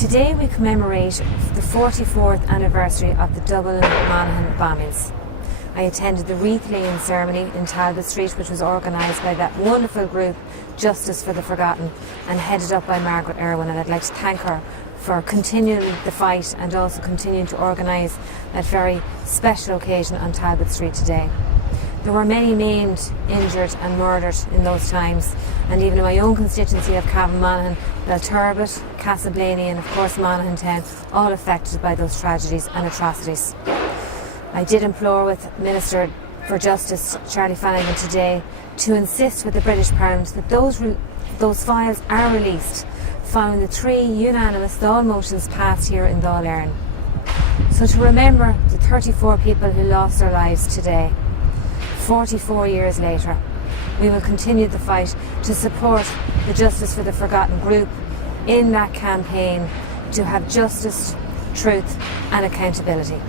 Today we commemorate the 44th anniversary of the Dublin Monaghan bombings. I attended the wreath-laying ceremony in Talbot Street, which was organised by that wonderful group, Justice for the Forgotten, and headed up by Margaret Irwin, and I'd like to thank her for continuing the fight and also continuing to organise that very special occasion on Talbot Street today. There were many maimed, injured and murdered in those times, and even in my own constituency of Cavan Monaghan, Belturbet, Castleblaney and of course Monaghan Town, all affected by those tragedies and atrocities. I did implore with Minister for Justice Charlie Flanagan today to insist with the British Parliament that those files are released following the 3 unanimous Dáil motions passed here in Dáil Eireann. So to remember the 34 people who lost their lives today, 44 years later, we will continue the fight to support the Justice for the Forgotten group in that campaign to have justice, truth and accountability.